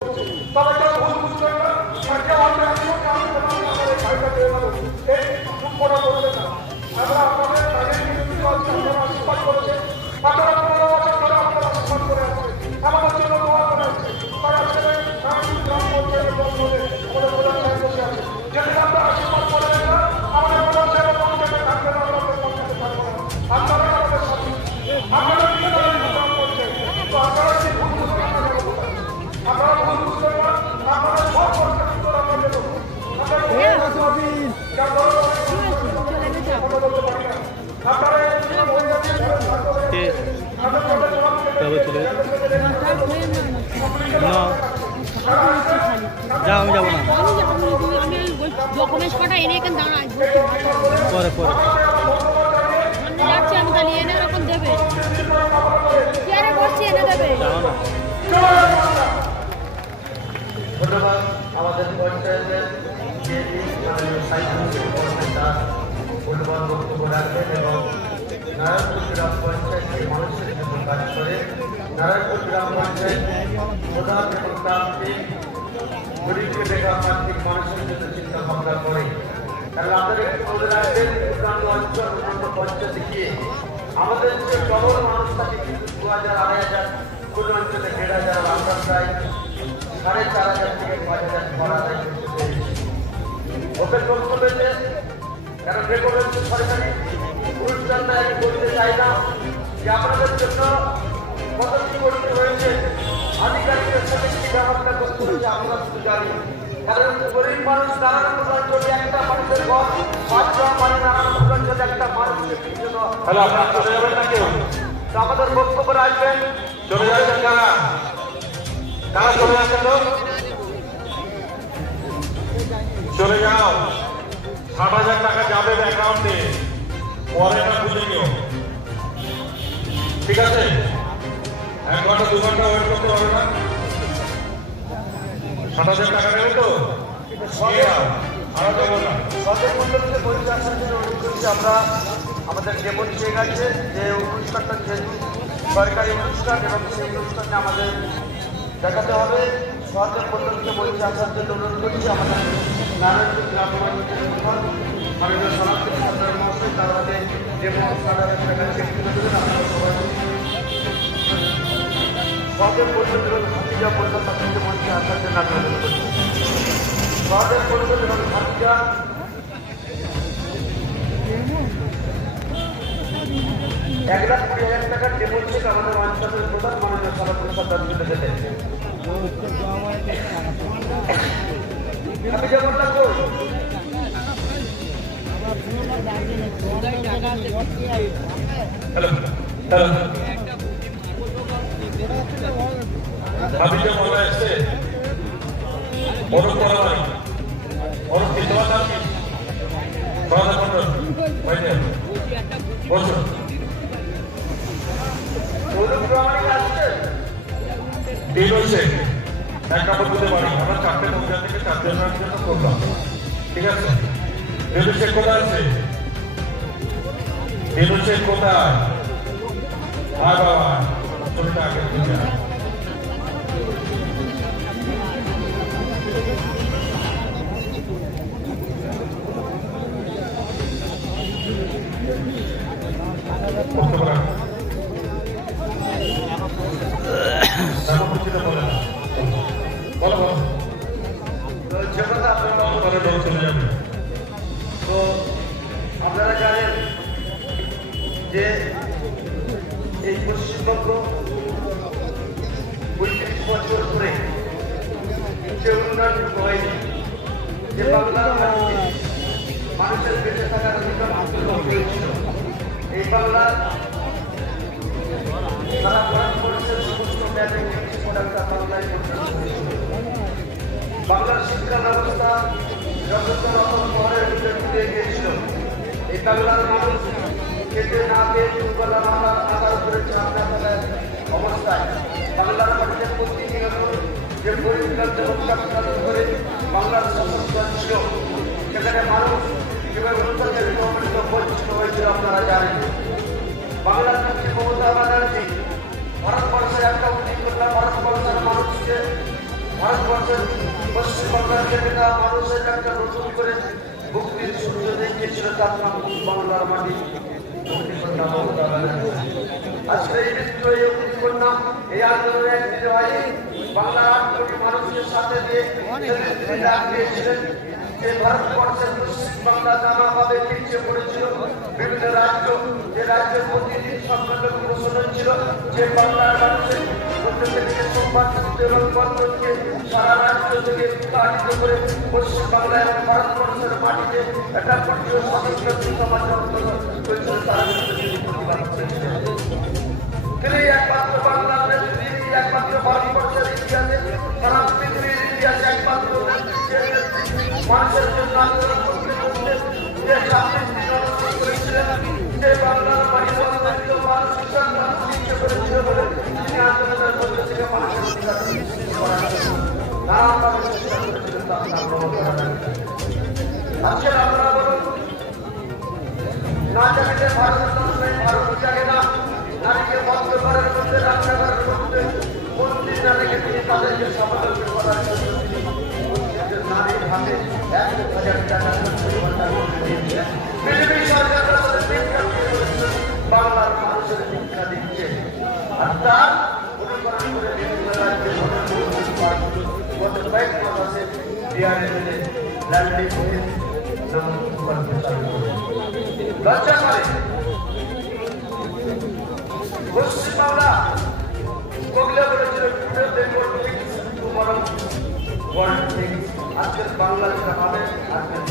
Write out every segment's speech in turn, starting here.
তবে কেউ ভুল বুঝবেন না, কেউ আমরা এই করা করবে না। আমরা আপনাদের তাদের বিরুদ্ধে আপনারা আশীর্বাদ করেছেন, আপনারা 15 বছর ধরে আপনারা আশীর্বাদ করে আসছেন, আমাদের জন্য দোয়া করে আসছেন। তারা ছেলে গ্রাম পঞ্চায়েতের বলে আমাদের প্রধান সাহেব বসে আছে, যদি আমরা আশীর্বাদ করেন না আমাদের প্রধান সাহেব পঞ্চায়েতে থাকবে না, আমরা পঞ্চায়েতে থাকবো না। আপনারা আমাদের সাথে আপনারা গ্রাম পঞ্চায়েত তো আপনারা যে ভুল বুঝবেন না, আপনারা ভুল বুঝবেন না, আপনারা সব সরকার উত্তর আমরা দেবো। আমি যাবো না ডকুমেন্টস কটা এনে এখানে দাঁড়াই পরে পরে যাচ্ছি আমি তাহলে এনে এরকম দেবে চেয়ারে বসছি এনে দেবে যাও না। ধন্যবাদ আমাদের পঞ্চায়েতের মূল্যবান বক্তব্য রাখবেন এবং নারায়ণপুর গ্রাম পঞ্চায়েতের মানুষের জন্য কাজ করে নারায়ণপুর গ্রাম পঞ্চায়েত প্রধান এবং তান্ত্রিক গরিবকে বেকার প্রান্তিক মানুষের জন্য চিন্তা ভাবনা করে। কারণ আপনাদের একটু মনে রাখবেন অন্যান্য অঞ্চল অন্যান্য পঞ্চায়েতে গিয়ে আমাদের যে প্রবল মানুষ থাকে কিন্তু 2000 2500 কোন অঞ্চলে 1500 আমরা প্রায় 4500 থেকে 5000 6,000 ওপেন বক্তব্য পেয়েছে। কারণ রেকর্ড সরকারি অনুষ্ঠানটা আমি করতে চাই না যে আপনাদের জন্য কত কি করতে হয়েছে আধিকারিকের সাথে কি ব্যবস্থা করতে হয়েছে আমরা শুধু জানি। কারণ গরিব মানুষ নারায়ণপুর অঞ্চলে একটা মানুষের ঘর 5 মানে নারায়ণপুর অঞ্চলে একটা মানুষের জন্য আপনারা চলে যাবেন না কেউ তো আমাদের বক্তব্য রাখবেন। চলে যাচ্ছেন কারা কারা চলে যাচ্ছেন তো চলে যাও। 60,000 টাকা যাবে অ্যাকাউন্টে, পরে না বুঝে নিও, ঠিক আছে? 1 ঘন্টা 2 ঘন্টা ওয়েট করতে হবে না। 60,000 টাকা নেবে তো আমরা আমাদের যেমন ঠিক আছে যে অনুষ্ঠানটা যেহেতু সরকারি অনুষ্ঠান এবং সেই অনুষ্ঠানে আমাদের দেখাতে হবে সরকার পদ্ধতিতে বলছে আসার জন্য অনুরোধ করছি। আমাদের নারায়ণপুর গ্রাম পঞ্চায়েতের প্রধান মাননীয় সনাতন সরকার মহাশয় তার হাতে যেমন 60,000 টাকা চেক তুলে দেবেন আপনারা সবাই সরকার পরিষদ এবং ভাতিজা পরিষদ তাদের মঞ্চে আসার জন্য আমি অনুরোধ করছি। সরকার পরিষদ এবং ভাতিজা 1,20,000 টাকার ডেমো চেক আমাদের অঞ্চলের প্রধান মাননীয় সনাতন সরকার তুলে দেবেন। আমি যেমনটা করি আমি যে বলা এসছে বড় করা নাই বড় খেতে পারতাম কি বসুন দিন হচ্ছে 1 নম্বর বুঝতে পারি আমরা 4টে নৌকা থেকে 4 জনের জন্য করলাম, ঠিক আছে? দিন হচ্ছে কোথায় আছে দিন হচ্ছে কোথায় ভাই বাবা ছবিটা আগে তো আপনারা জানেন যে এই পশ্চিমবঙ্গ 35 বছর ধরে যে উন্নয়ন হয়নি, যে বাংলার মাটিতে মানুষের বেঁচে থাকার অধিকার আন্দোলন হয়েছিল, এই বাংলার সারা ভারতবর্ষের সমস্ত ম্যাপে বাংলায় হয়েছিল। বাংলার শিক্ষা ব্যবস্থা যত রকম শহরের ভিতরে ঢুকে গিয়েছিল, এই বাংলার মানুষ খেতে না পেয়ে দুবেলা মাথার উপরে চাপ না থাকার অবস্থায় বাংলার মাটিতে প্রতিনিয়ত যে পরিষ্কার হত্যা করে বাংলার সমস্যা ছিল, সেখানে মানুষ কিভাবে হত্যাচারিত বঞ্চিত হয়েছিল আপনারা জানেন। বাংলার মুখ্য মমতা ব্যানার্জি ভারতবর্ষের একটা উন্নয়ন ভারতবর্ষের মানুষকে ভারতবর্ষের পশ্চিমবাংলার জেলেরা মানুষের একটা নতুন করে মুক্তির সূর্য দেখিয়েছিল, তার নাম বাংলার মাটি মুক্তিকন্যা মমতা ব্যানার্জি। আজকে এই মৃত্যু এই মুক্তিকন্যা এই আন্দোলনে একদিনে হয়নি, বাংলার 8 কোটি মানুষের সাথে দিয়ে দিয়েছিলেন যে ভারতবর্ষের পশ্চিম বাংলা নানাভাবে পিছিয়ে পড়েছিল। বিভিন্ন রাজ্য, যে রাজ্যের প্রতিদিন সম্মেলন ঘোষণ হচ্ছিল, যে বাংলার মানুষের প্রত্যেককে সংবাদ এবং বন্ধনকে সারা রাজ্য থেকে বিতাড়িত করে পশ্চিম বাংলা এবং ভারতবর্ষের মাটিতে একটা পরিচয় স্বাধীনতা সমাজ হয়েছিল, তারা প্রতিবাদ করেছিলেন। তিনি একমাত্র বাংলার নেত্রী, একমাত্র ভারতবর্ষের ইতিহাসে, সারা পৃথিবীর ইতিহাসে একমাত্র মানুষের জন্য আন্দোলন করতে করতে যে স্বাধীনতা অর্জন করেছিলেন, যে বাংলার বাড়ির অন্তরিত মানুষ কিষাণ মানুষ শিক্ষা করেছিল বলে তিনি আন্দোলনের মধ্যে থেকে মানুষের অধিকার করার জন্য নানাভাবে চেষ্টা করেছিলেন। তার নাম মমতা ব্যানার্জি। আজকে আপনারা বলুন, না জানিতে ভারতের মানুষ ভারত জাগে না, নারীকে বন্ধ করার মধ্যে, রান্নাঘরের মধ্যে মন্দির না রেখে তিনি তাদেরকে স্বাবলম্বী করার জন্য নারীর হাতে 1,000 টাকা বিজেপি সরকার বাংলার মানুষের শিক্ষা দিচ্ছে। আর তার অনুকরণ করে বিভিন্ন রাজ্যে গত কয়েক মাসে বিহারে ল্যান্ডিং হয়ে লজ্জা করে পশ্চিমবাংলা কবিলা বলেছিল আজকের বাংলা যেটা হবে, আজকের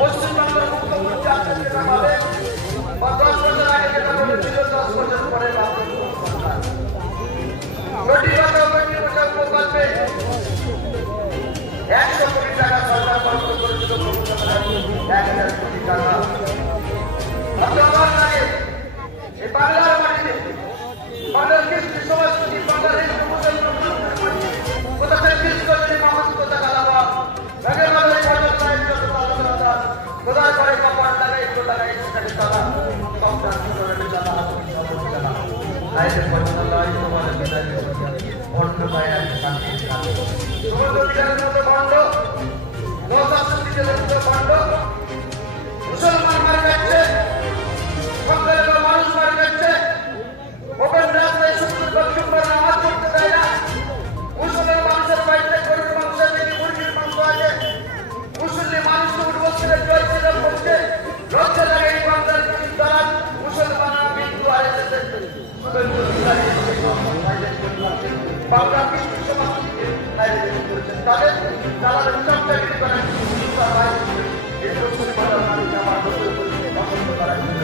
পশ্চিমবাংলার মুখ্যমন্ত্রী আজকে যেটা হবে বা 10 বছর আগে যেটা বলেছিল, 10 বছর পরে বেটি বাঁচাও প্রকল্পে 100 কোটি টাকা সরকার বরাদ্দ করেছিল, 1,000 কোটি টাকা। এই বাংলার মাটিতে বাংলার কৃষ্টি সংস্কৃতি, বাংলার হিন্দু মুসলমান কোথায় কৃষ্ণ মামুদ কোথায় আলাদা আগের বাংলায় কোথায় করে কপাট লাগাই কোথায় সেটাকে তারা সবটা ভণ্ড পায় সমুদ্র বিচারের মতো ভণ্ড, ভণ্ড মুসলমান মার যাচ্ছে, সরকারের মানুষ মার যাচ্ছে, ওপেন রাস্তায় শুক্রবার নামাজ পড়তে দেয় না, মুসলমান মানুষের বাড়িতে গরুর মাংস থেকে মুরগির মাংস আছে, মুসলিম মানুষকে উঠবস্ত্রে জয়শ্রীরাম করছে, লজ্জা লাগে এই বাংলার কিছু দ্বারা মুসলমানরা বিন্দু হারিয়েছে, বাংলা কৃষ্টি সমাজকে হারিয়ে করেছেন, তাদের তারা চাকরি করেন এই পশ্চিম বাংলার মানুষ আমার পছন্দ করার জন্য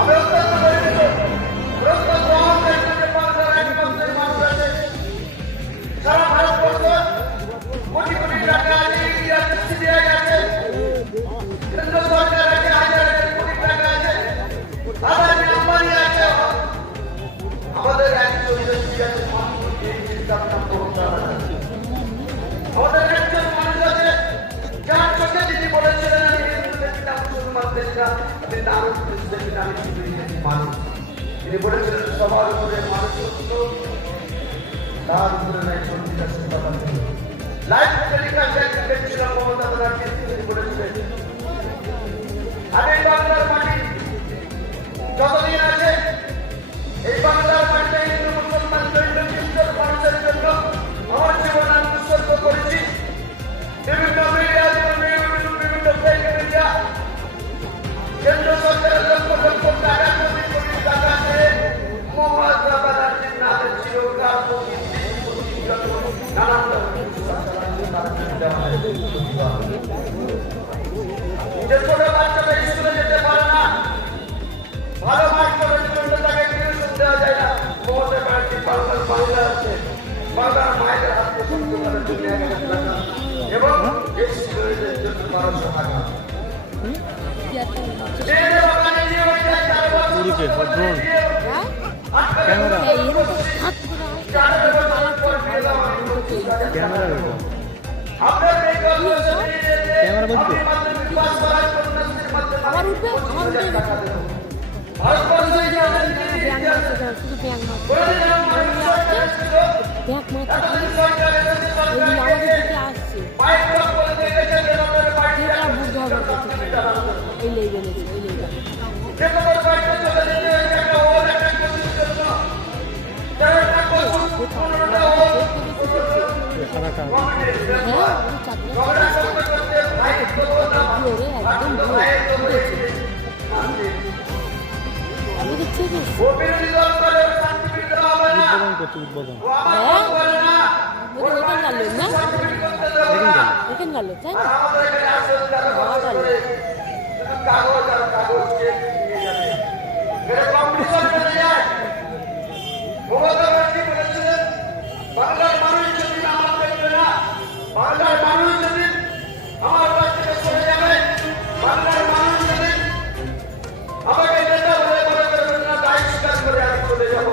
আমি অত্যন্ত গর্বিত। বাংলার একমাত্র মানুষ আছে সারা ভারতবর্ষ, কোটি কোটি টাকা আছে, ইন্ডিয়াতে সিবিআই আছে, কেন্দ্র সরকার আছে, হাজার কোটি টাকা আছে, আদানি আম্বানি আছে, আমাদের একজন আমাদের একজন মানুষ আছে যার চোখে তিনি বলেছিলেন আমি হিন্দু দেখি না, মুসলমান দেখি না, আমি নারদ দেখি না, আমি মানুষ। তিনি বলেছিলেন সবার উপরে মানুষ তার উপরে নাই সত্যিটা চিন্তা লাইফ টেলিকাস্ট দেখছিলাম মমতা ব্যানার্জি, তিনি বলেছিলেন আমি বাংলার মাটি যতদিন আছে এই বাংলার মাটিতে হিন্দু মুসলমান জৈন খ্রিস্টান মানুষের জন্য আমার জীবন আমি উৎসর্গ করেছি। বিভিন্ন মিডিয়া, বিভিন্ন ফেক মিডিয়া কেন্দ্র সরকারের লক্ষ লক্ষ টাকা, কোটি কোটি টাকা দিয়ে মমতা ব্যানার্জির নামে চিরকাল নানান যে ছোট বাচ্চাটা স্কুলে যেতে পারে না, ভালো মার্ক করার জন্য তাকে টিউশন দেওয়া যায় না, মমতা ব্যানার্জি বাংলার বাংলা আছে, বাংলার মায়েদের হাতে সত্যিকারের জন্য 1,000 টাকা এবং এই শিশুদের জন্য 1200 টাকা। আমার উঠবে ভারতবর্ষে শুধু ব্যাংক দেখ মাথা আমাদের দিকে আসছে বুঝতে হবে এই লেগে এই লেগে বাংলার মানুষ যদি আমার দেখবে না, বাংলার মানুষ যদি আমার কাছ থেকে সরে যাবে, বাংলার মানুষ যদি আমাকে নেতা বলে মনে করবেন না, দায় স্বীকার করে আমি চলে যাব।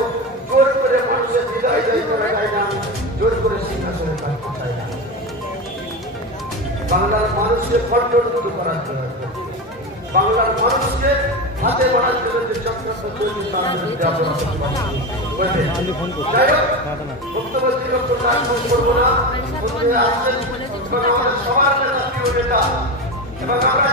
জোর করে মানুষের হৃদয় জয় করা যায় না, জোর করে সিংহাসনে থাকতে চাই না। বাংলার মানুষকে খণ্ডন করার জন্য, বাংলার মানুষকে হাতে বাড়ার জন্য যে চক্রান্ত তৈরি তার বিরুদ্ধে আমরা যাই হোক, বক্তব্য দীর্ঘক্ষণ করবো না। সবার নেতা প্রিয় নেতা এবং আমরা